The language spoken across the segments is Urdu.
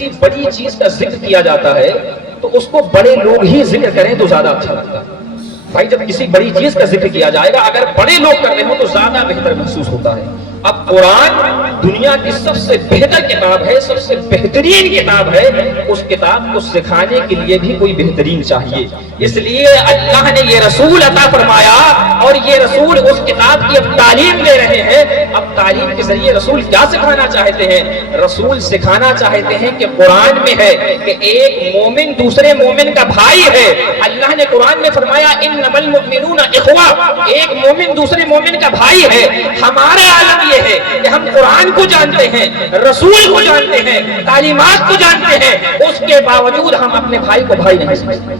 کسی بڑی چیز کا ذکر کیا جاتا ہے تو اس کو بڑے لوگ ہی ذکر کریں تو زیادہ اچھا لگتا ہے. بھائی جب کسی بڑی چیز کا ذکر کیا جائے گا اگر بڑے لوگ کر رہے ہوں تو زیادہ بہتر محسوس ہوتا ہے. اب قرآن دنیا کی سب سے بہتر کتاب ہے, سب سے بہترین کتاب ہے. اس کتاب کو سکھانے کے لیے بھی کوئی بہترین چاہیے. اس لیے اللہ نے یہ رسول عطا فرمایا اور یہ رسول اس کتاب کی اب تعلیم دے رہے ہیں. اب تعلیم کے ذریعے رسول کیا سکھانا چاہتے ہیں؟ رسول سکھانا چاہتے ہیں کہ قرآن میں ہے کہ ایک مومن دوسرے مومن کا بھائی ہے. اللہ نے قرآن میں فرمایا انما المؤمنون اخوہ, ایک مومن دوسرے مومن کا بھائی ہے. ہمارا عالم یہ ہے کہ ہم قرآن کو جانتے ہیں, رسول کو جانتے ہیں, تعلیمات کو جانتے ہیں, اس کے باوجود ہم اپنے بھائی کو بھائی نہیں سمجھتے.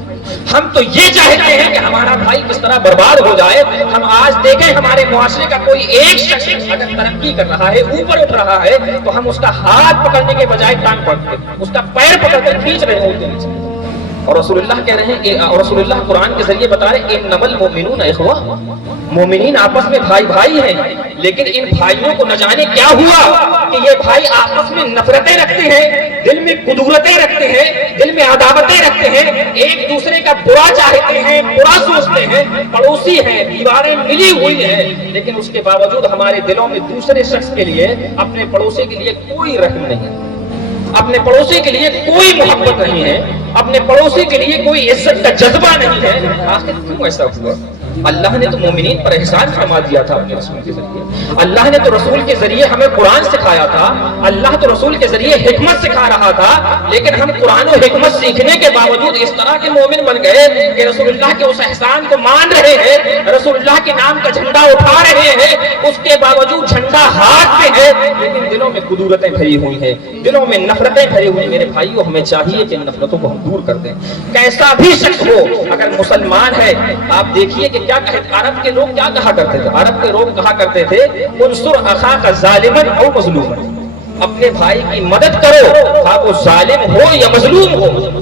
ہم تو یہ چاہتے ہیں کہ ہمارا بھائی کس طرح برباد ہو جائے. ہم آج دیکھیں ہمارے معاشرے کا کوئی ایک شخص اگر ترقی کر رہا ہے, اوپر اٹھ رہا ہے, تو ہم اس کا ہاتھ پکڑنے کے بجائے ٹانگ پکڑتے, اس کا پیر پکڑ کر کھینچ رہے ہوتے ہیں. اور رسول اللہ کہہ رہے ہیں, اور رسول اللہ قرآن کے ذریعے بتا رہے ہیں انما المؤمنون اخوہ, مومنین آپس میں بھائی بھائی ہیں. لیکن ان بھائیوں کو نہ جانے کیا ہوا کہ یہ بھائی آپس میں نفرتیں رکھتے ہیں, دل میں قدورتیں رکھتے ہیں, دل میں عداوتیں رکھتے ہیں, ایک دوسرے کا برا چاہتے ہیں, برا سوچتے ہیں, پڑوسی ہیں, دیواریں ملی ہوئی ہیں, لیکن اس کے باوجود ہمارے دلوں میں دوسرے شخص کے لیے, اپنے پڑوسی کے لیے کوئی رحم نہیں ہے, اپنے پڑوسی کے لیے کوئی محبت نہیں ہے, اپنے پڑوسی کے لیے کوئی عزت کا جذبہ نہیں ہے. آخر کیوں ایسا ہوا؟ اللہ نے تو مومنین پر احسان فرما دیا تھا اپنے رسول کے ذریعے. اللہ نے تو رسول کے ذریعے ہمیں قرآن سکھایا تھا, اللہ تو رسول کے ذریعے حکمت سکھا رہا تھا. لیکن ہم قرآن و حکمت سیکھنے کے باوجود اس طرح کے مومن بن گئے کہ رسول اللہ کے اس احسان کو مان رہے ہیں, رسول اللہ کے نام کا جھنڈا اٹھا رہے ہیں, اس کے باوجود جھنڈا ہاتھ میں ہے لیکن دلوں میں قدورتیں بھری ہوئی ہیں, دلوں میں نفرتیں بھری ہوئی ہیں. میرے بھائیو, ہمیں چاہیے کہ ان نفرتوں کو ہم دور کر دیں. کیسا بھی شخص ہو, اگر مسلمان ہے, آپ دیکھیے کہ کیا کہتے, عرب کے لوگ کیا کہا کرتے تھے, عرب کے لوگ کہا کرتے تھے انصر اخاک ظالما او مظلوما, اپنے بھائی کی مدد کرو خواہ وہ ظالم ہو یا مظلوم ہو.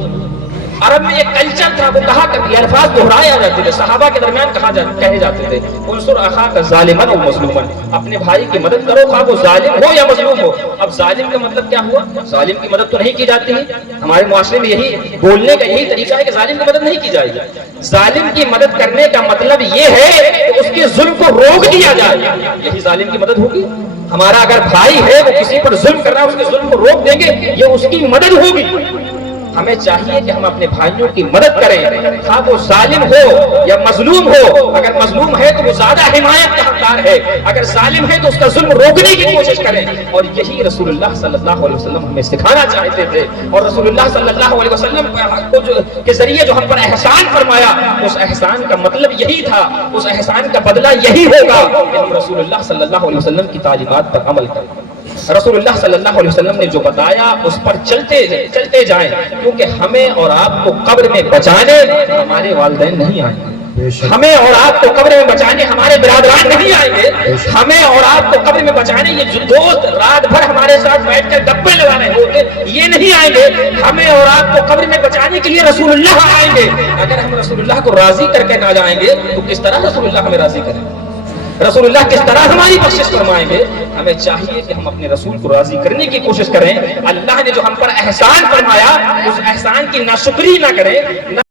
عرب میں ایک کلچر تھا, وہ کہا کرتے, یہ الفاظ دہرائے جاتے تھے, صحابہ کے درمیان کہے جاتے تھے انصر اخاک ظالما او مظلوما, اپنے بھائی کی مدد کرو خواہ وہ ظالم ہو یا مظلوم ہو. اب ظالم کا مطلب کیا ہوا؟ ظالم کی مدد تو نہیں کی جاتی ہے. ہمارے معاشرے میں یہی بولنے کا یہی طریقہ ہے کہ ظالم کی مدد نہیں کی جائے گی. ظالم کی مدد کرنے کا مطلب یہ ہے کہ اس کے ظلم کو روک دیا جائے, یہی ظالم کی مدد ہوگی. ہمارا اگر بھائی ہے وہ کسی پر ظلم کر رہا ہے, اس کے ظلم کو روک دیں گے, یہ اس کی مدد ہوگی. ہمیں چاہیے کہ ہم اپنے بھائیوں کی مدد کریں, خواہ وہ ظالم ہو یا مظلوم ہو. اگر مظلوم ہے تو وہ زیادہ حمایت کا حقدار ہے, اگر ظالم ہے تو اس کا ظلم روکنے کی کوشش کریں. اور یہی رسول اللہ صلی اللہ علیہ وسلم ہمیں سکھانا چاہتے تھے. اور رسول اللہ صلی اللہ علیہ وسلم کے ذریعے جو ہم پر احسان فرمایا, اس احسان کا مطلب یہی تھا, اس احسان کا بدلہ یہی ہوگا کہ ہم رسول اللہ صلی اللہ علیہ وسلم کی تعلیمات پر عمل کریں. رسول اللہ صلی اللہ علیہ وسلم نے جو بتایا اس پر چلتے جائیں, کیونکہ ہمیں اور آپ کو قبر میں بچانے ہمارے والدین نہیں آئیں گے, ہمیں اور آپ کو قبر میں بچانے ہمارے برادران نہیں آئیں گے, ہمیں اور آپ کو قبر میں بچانے یہ جو دوست رات بھر ہمارے ساتھ بیٹھ کر گپے لگا رہے ہوتے یہ نہیں آئیں گے. ہمیں اور آپ کو قبر میں بچانے کے لیے رسول اللہ آئیں گے. اگر ہم رسول اللہ کو راضی کر کے نہ جائیں گے تو کس طرح رسول اللہ ہمیں راضی کریں, رسول اللہ کس طرح ہماری بخشش فرمائیں گے؟ ہمیں چاہیے کہ ہم اپنے رسول کو راضی کرنے کی کوشش کریں. اللہ نے جو ہم پر احسان فرمایا اس احسان کی ناشکری نہ کریں,